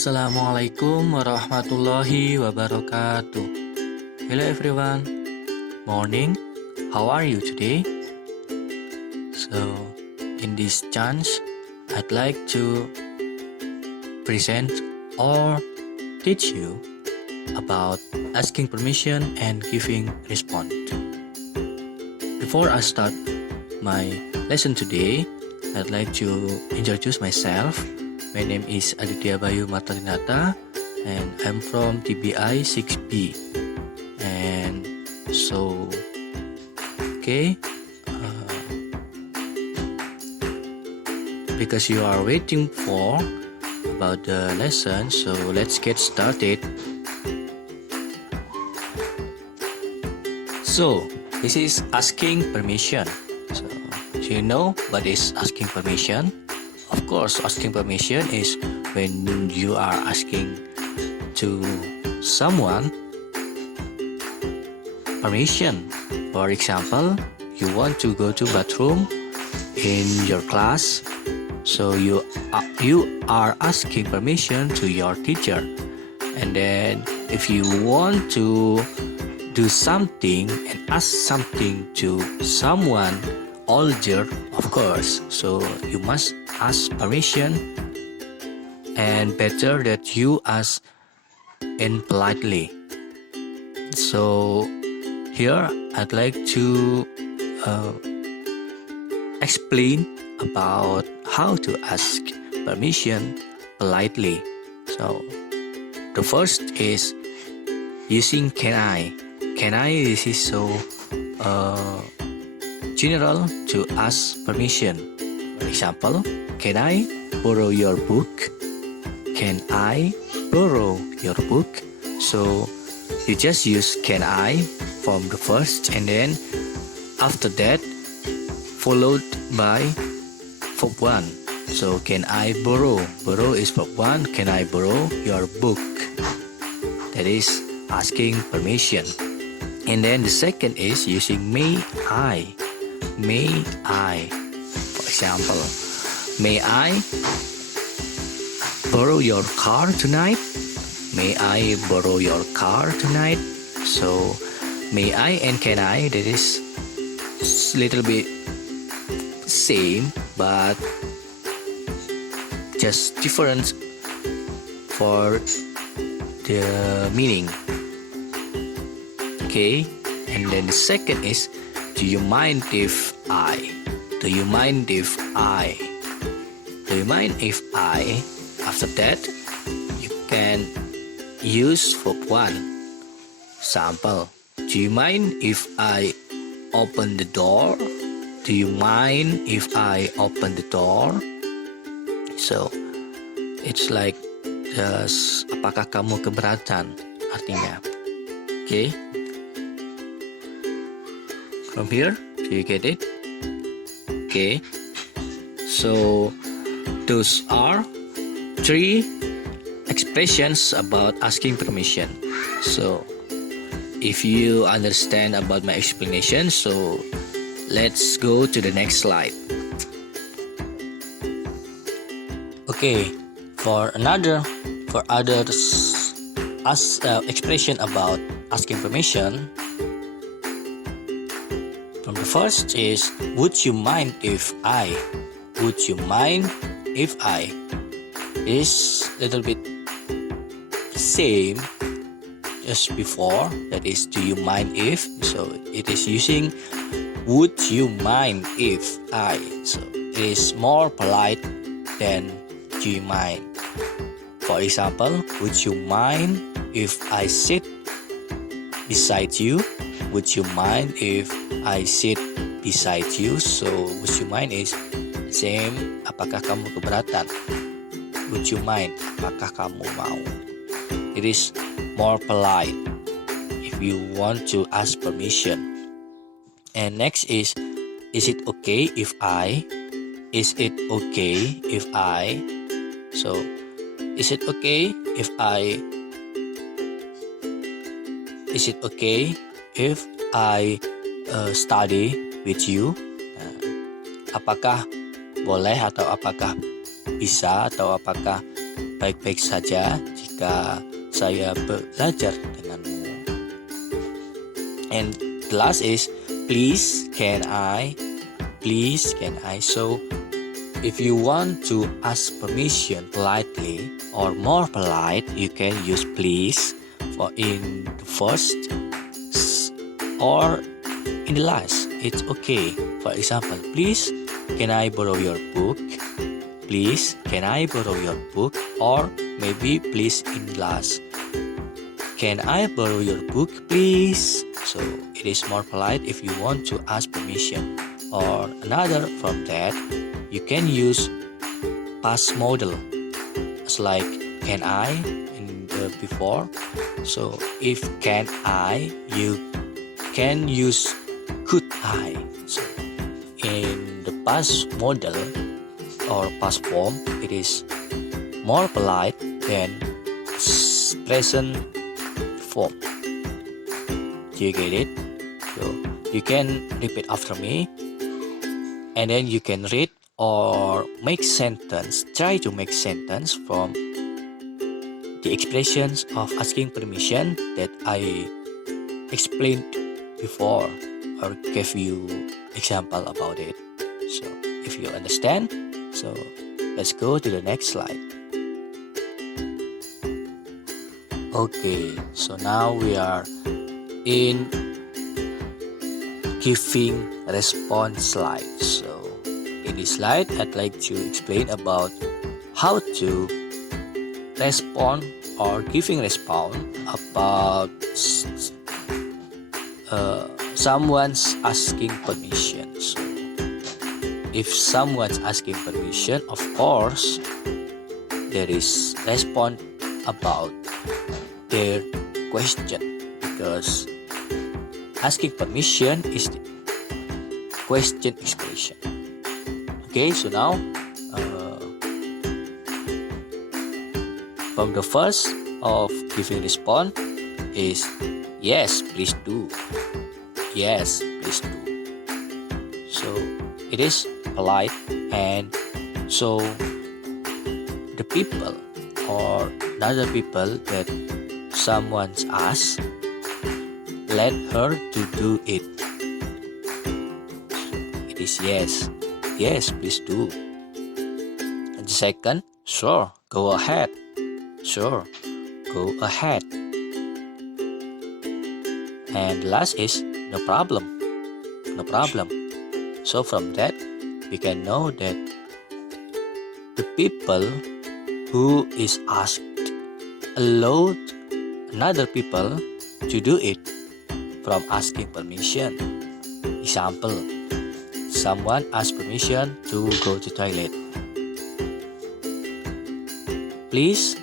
Assalamualaikum warahmatullahi wabarakatuh. Hello everyone. Morning. How are you today? So, in this chance, I'd like to present or teach you about asking permission and giving response. Before I start my lesson today, I'd like to introduce myself. My name is Aditya Bayu Marthadinata and I'm from TBI 6B. And so, because you are waiting for about the lesson, so let's get started. So, this is asking permission. So, do you know what is asking permission? Of course, asking permission is when you are asking to someone permission. For example, you want to go to bathroom in your class, so you are asking permission to your teacher. And then if you want to do something and ask something to someone older, of course, so you must ask permission, and better that you ask in politely. So here I'd like to explain about how to ask permission politely. So the first is using can I. Can I? This is so general to ask permission. For example, can I borrow your book? Can I borrow your book? So you just use can I from the first, and then after that followed by verb 1. So can I borrow? Borrow is verb 1. Can I borrow your book? That is asking permission. And then the second is using may I. May I. For example, may I borrow your car tonight? May I borrow your car tonight? So may I and can I, that is little bit same but just different for the meaning. Okay, and then the second is do you mind if I? Do you mind if I? Do you mind if I? After that, you can use verb 1. Example, do you mind if I open the door? Do you mind if I open the door? So, it's like apakah kamu keberatan artinya. Okay. From here, do you get it? Okay. So, those are 3 expressions about asking permission. So, if you understand about my explanation, so let's go to the next slide. Okay, for others expression about asking permission. From the first is would you mind if I? Would you mind if I? Is little bit same just before, that is do you mind if, so it is using would you mind if I, so it is more polite than do you mind. For example, would you mind if I sit beside you? Would you mind if I sit beside you? So would you mind is same, apakah kamu keberatan? Would you mind? Apakah kamu mau? It is more polite if you want to ask permission. And next is it okay if I? Is it okay if I? So, is it okay if I? Is it okay if I study with you? Apakah boleh atau apakah bisa atau apakah baik-baik saja jika saya belajar denganmu. And the last is please can I. So if you want to ask permission politely or more polite, you can use please for in the first or in the last. It's okay. For example, please can I borrow your book? Please can I borrow your book? Or maybe please in the last. Can I borrow your book, please? So it is more polite if you want to ask permission. Or another from that, you can use past model. It's like can I in the before. So if can I, you can use could I. So in the past model or past form, it is more polite than present form. Do you get it? So you can repeat after me, and then you can read or make sentence. Try to make sentence from the expressions of asking permission that I explained before or gave you example about it. So if you understand, so let's go to the next slide. Okay, so now we are in giving response slide. So in this slide, I'd like to explain about how to respond or giving response about someone's asking permission. So if someone's asking permission, of course, there is response about their question, because asking permission is the question expression. Okay, so now from the first of giving response is yes, please do. Yes, please do. So it is polite, and so the people or other people that someone's asked, let her to do it. It is yes, please do. And the second, sure, go ahead. Sure, go ahead. And last is no problem. So from that, we can know that the people who is asked allowed another people to do it from asking permission. Example, someone asked permission to go to toilet. Please,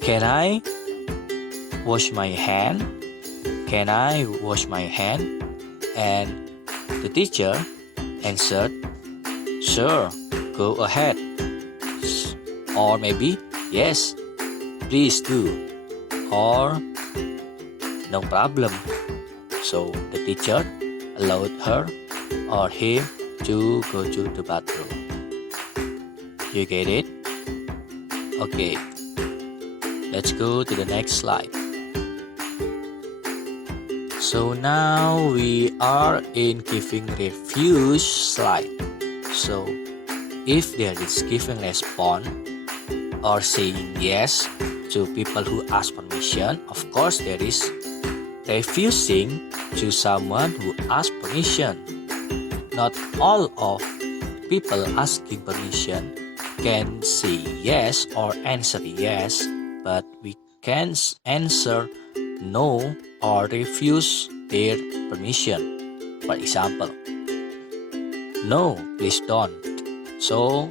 can I wash my hand? Can I wash my hand? And the teacher answered, sure, go ahead. Or maybe, yes, please do. Or no problem. So the teacher allowed her or him to go to the bathroom. You get it? Okay, let's go to the next slide. So now we are in giving reviews slide. So if there is giving response or saying yes to people who ask permission, of course there is refusing to someone who asks permission. Not all of people asking permission can say yes or answer yes, but we can answer no or refuse their permission. For example, no, please don't. So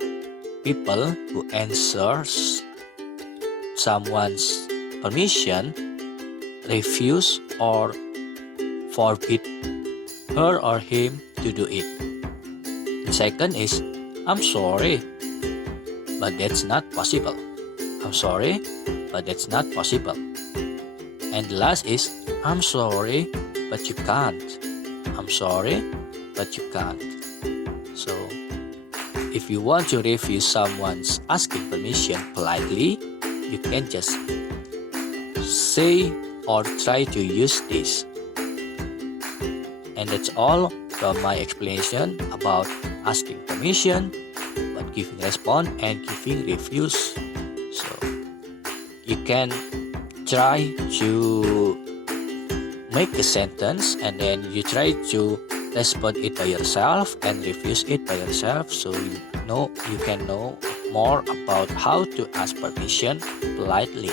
people who answers someone's permission refuse or forbid her or him to do it. The second is, I'm sorry, but that's not possible. I'm sorry, but that's not possible. And the last is, I'm sorry, but you can't. I'm sorry, but you can't. So if you want to refuse someone's asking permission politely, you can just say or try to use this. And that's all from my explanation about asking permission, but giving response and giving reviews. So you can try to make a sentence and then you try to respond it by yourself and refuse it by yourself, so you can know more about how to ask permission politely.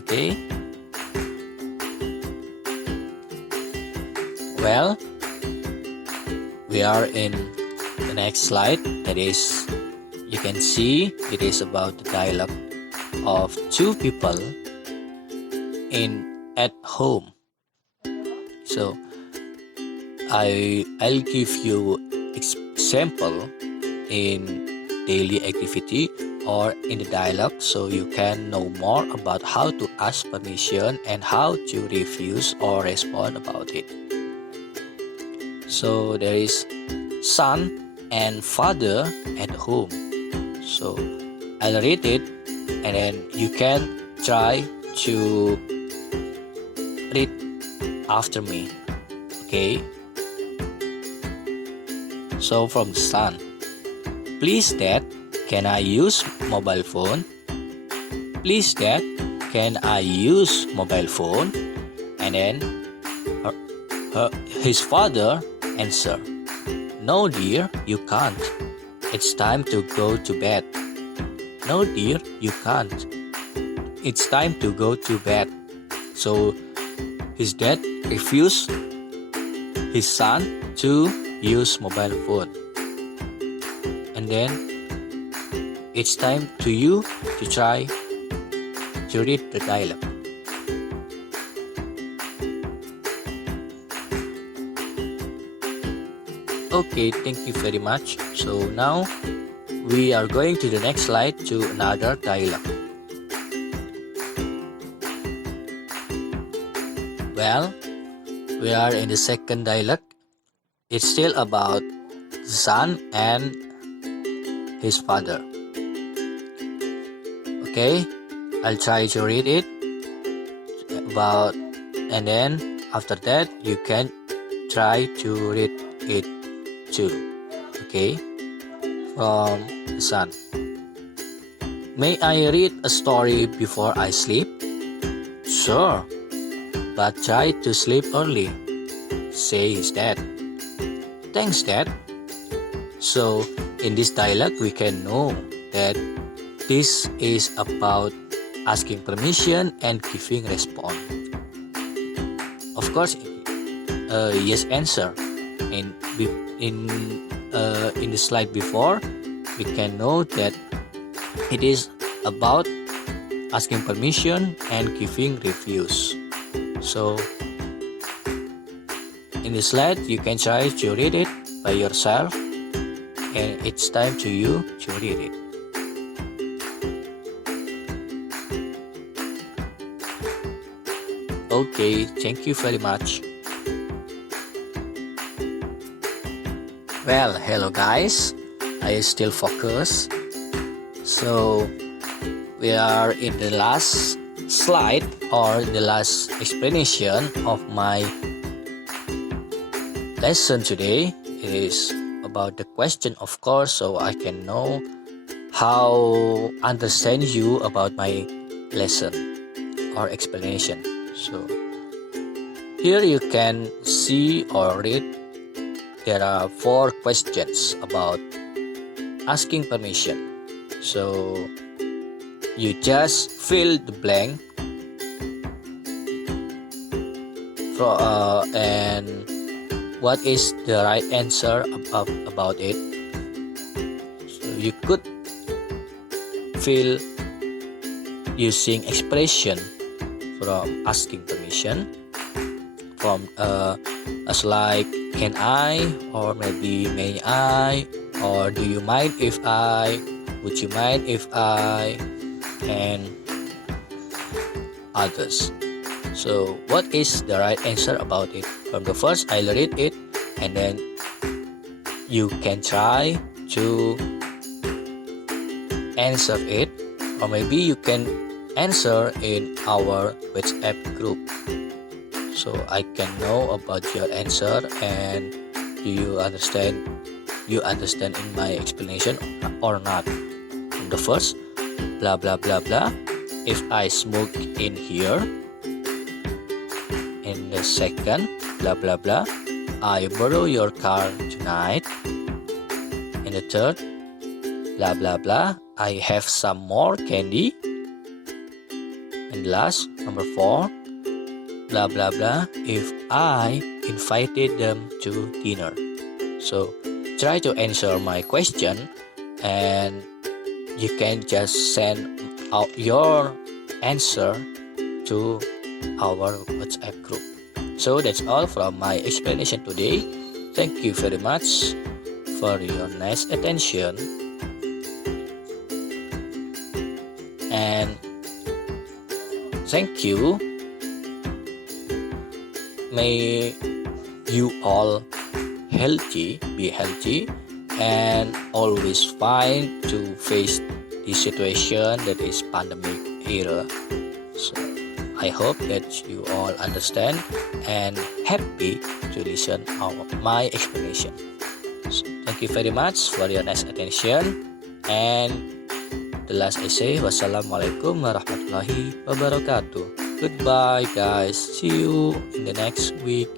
Okay, well, we are in the next slide. That is, you can see it is about the dialogue of two people at home. So I'll give you example in daily activity or in the dialogue, so you can know more about how to ask permission and how to refuse or respond about it. So there is son and father at home. So I'll read it and then you can try to read after me. Okay, so from the son, please dad, can I use mobile phone? Please dad, can I use mobile phone? And then his father answer, no dear, you can't. It's time to go to bed. No dear, you can't. It's time to go to bed. So his dad refused his son to use mobile phone. And then it's time to you to try to read the dialogue. Okay, thank you very much. So now we are going to the next slide to another dialogue. Well, we are in the second dialogue. It's still about the son and his father. Okay, I'll try to read it and then after that you can try to read it too. Okay, from the son. May I read a story before I sleep? Sure, but try to sleep early, says his dad. Thanks, Dad. So in this dialogue we can know that this is about asking permission and giving response. Of course, yes answer. In the slide before, we can know that it is about asking permission and giving reviews. So in the slide, you can try to read it by yourself, and it's time to you to read it. Okay, thank you very much. Well, hello guys, I still focus. So we are in the last slide or the last explanation of my lesson today. It is about the question, of course, so I can know how understand you about my lesson or explanation. So here you can see or read there are 4 questions about asking permission. So you just fill the blank and what is the right answer about it. So you could fill using expression from asking permission, from as like can I, or maybe may I, or do you mind if I, would you mind if I, and others. So what is the right answer about it? From the first, I'll read it and then you can try to answer it, or maybe you can answer in our WhatsApp group, so I can know about your answer and do you understand in my explanation or not. In the first, blah blah blah blah, if I smoke in here. In the second, blah blah blah, I borrow your car tonight. In the third, blah blah blah, I have some more candy. And last, number 4, blah blah blah, if I invited them to dinner. So try to answer my question, and you can just send out your answer to our WhatsApp group. So that's all from my explanation today. Thank you very much for your nice attention, and thank you. May you all be healthy and always fine to face this situation that is pandemic era. So I hope that you all understand and happy to listen my explanation. So thank you very much for your nice attention, and the last I say, wassalamualaikum warahmatullahi wabarakatuh. Goodbye guys, see you in the next week.